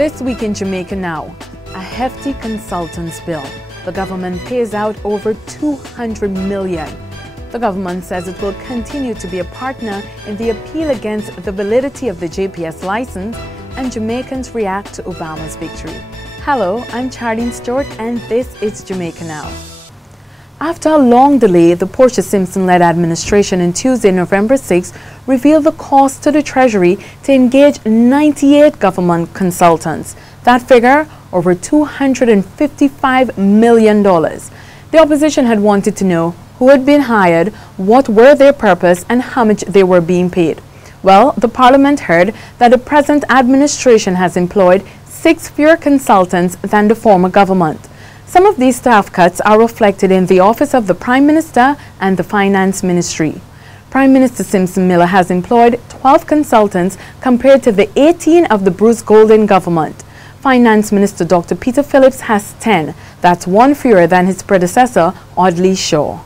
This week in Jamaica Now, a hefty consultants bill. The government pays out over $200 million. The government says it will continue to be a partner in the appeal against the validity of the JPS license, and Jamaicans react to Obama's victory. Hello, I'm Charlene Stewart and this is Jamaica Now. After a long delay, the Portia Simpson-led administration on Tuesday, November 6, revealed the cost to the Treasury to engage 98 government consultants. That figure, over $255 million. The opposition had wanted to know who had been hired, what were their purpose, and how much they were being paid. Well, the Parliament heard that the present administration has employed 6 fewer consultants than the former government. Some of these staff cuts are reflected in the Office of the Prime Minister and the Finance Ministry. Prime Minister Simpson Miller has employed 12 consultants compared to the 18 of the Bruce Golden government. Finance Minister Dr. Peter Phillips has 10. That's 1 fewer than his predecessor, Audley Shaw.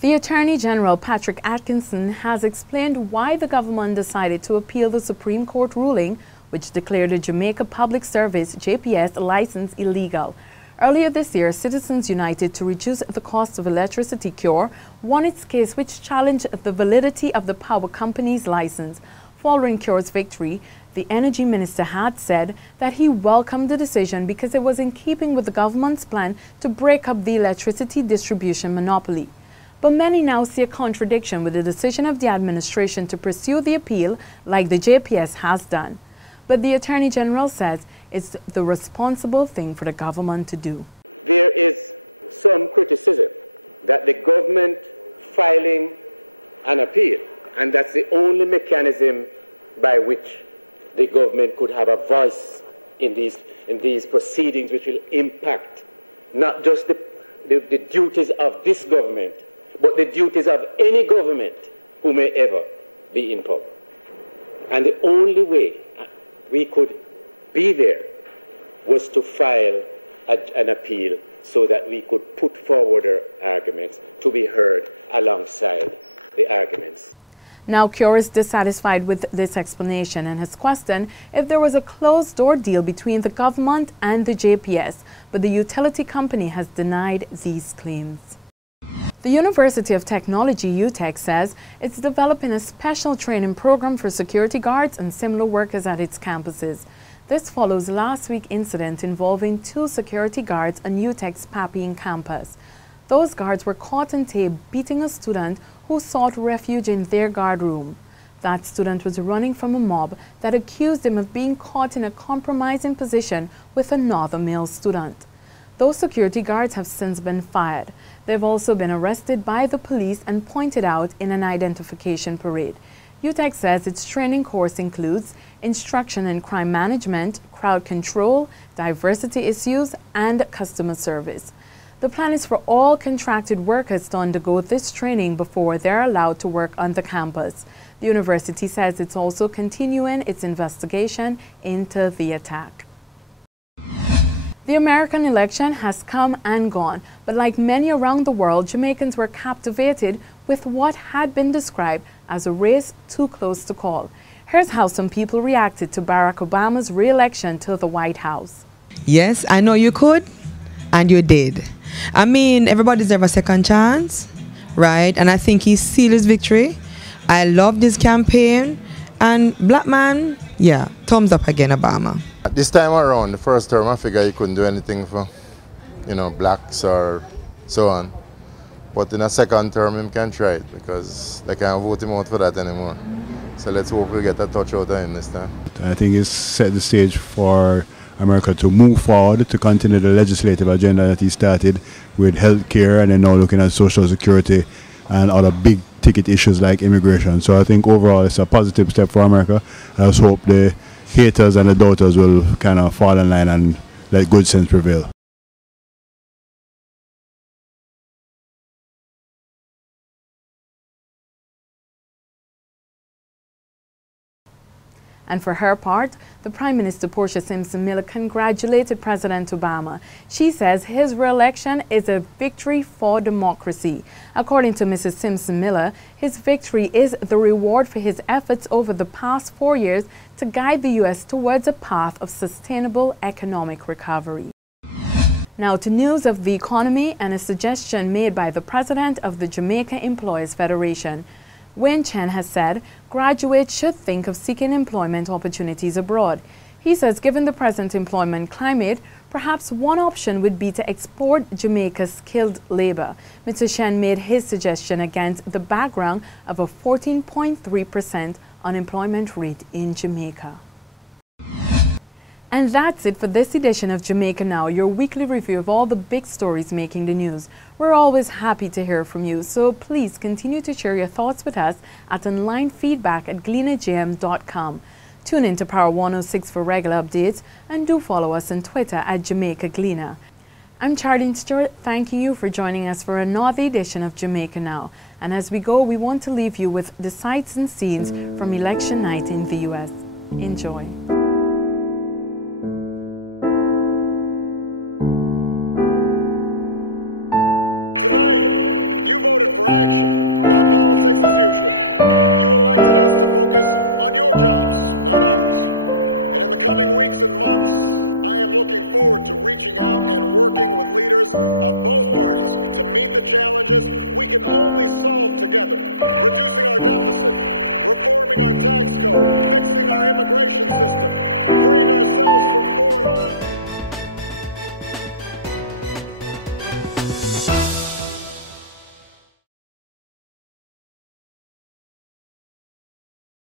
The Attorney General Patrick Atkinson has explained why the government decided to appeal the Supreme Court ruling which declared the Jamaica Public Service JPS license illegal. Earlier this year, Citizens United to Reduce the Cost of Electricity (CURE) won its case which challenged the validity of the power company's license. Following CURE's victory, the Energy Minister had said that he welcomed the decision because it was in keeping with the government's plan to break up the electricity distribution monopoly. But many now see a contradiction with the decision of the administration to pursue the appeal like the JPS has done. But the Attorney General says it's the responsible thing for the government to do. There is some criticism that the government filing an appeal, and that's the only mechanism by which the government could have a voice in these proceedings, which will impact not just the duties of this government, but the duties of any government who may ever be in power. And the only way we could be there was to file an appeal so that we could put forward our arguments to be heard alongside the arguments. Now, CURE is dissatisfied with this explanation and has questioned if there was a closed-door deal between the government and the JPS, but the utility company has denied these claims. The University of Technology, UTech, says it's developing a special training program for security guards and similar workers at its campuses. This follows last week's incident involving 2 security guards on UTech's Papine campus. Those guards were caught on tape beating a student who sought refuge in their guard room. That student was running from a mob that accused him of being caught in a compromising position with another male student. Those security guards have since been fired. They've also been arrested by the police and pointed out in an identification parade. UTech says its training course includes instruction in crime management, crowd control, diversity issues, and customer service. The plan is for all contracted workers to undergo this training before they're allowed to work on the campus. The university says it's also continuing its investigation into the attack. The American election has come and gone, but like many around the world, Jamaicans were captivated with what had been described as a race too close to call. Here's how some people reacted to Barack Obama's re-election to the White House. Yes, I know you could, and you did. I mean, everybody deserves a second chance, right? And I think he sealed his victory. I loved his campaign, and black man, yeah, thumbs up again, Obama. This time around, the first term, I figured he couldn't do anything for, blacks or so on. But in a second term, him can try it because they can't vote him out for that anymore. So let's hope we get a touch out of him this time. I think it's set the stage for America to move forward, to continue the legislative agenda that he started with healthcare and then now looking at social security and other big ticket issues like immigration. So I think overall it's a positive step for America. I just hope the haters and the doubters will kind of fall in line and let good sense prevail. And for her part, the Prime Minister Portia Simpson-Miller congratulated President Obama. She says his re-election is a victory for democracy. According to Mrs. Simpson-Miller, his victory is the reward for his efforts over the past 4 years to guide the U.S. towards a path of sustainable economic recovery. Now to news of the economy and a suggestion made by the President of the Jamaica Employers Federation. Wayne Chen has said graduates should think of seeking employment opportunities abroad. He says given the present employment climate, perhaps one option would be to export Jamaica's skilled labor. Mr. Chen made his suggestion against the background of a 14.3% unemployment rate in Jamaica. And that's it for this edition of Jamaica Now, your weekly review of all the big stories making the news. We're always happy to hear from you, so please continue to share your thoughts with us at onlinefeedback@glenajm.com. Tune in to Power 106 for regular updates and do follow us on Twitter at Jamaica Gleaner. I'm Charlene Stewart, thanking you for joining us for another edition of Jamaica Now. And as we go, we want to leave you with the sights and scenes from election night in the U.S. Enjoy. Tonight, you voted for action, not politics as usual. You elected us to focus on your jobs, not ours. And in the coming weeks and months, I am looking forward to reaching out and working with leaders of both parties to meet the challenges we can only solve together. Reducing our deficit, reforming our tax code, fixing our immigration system, freeing ourselves from foreign oil.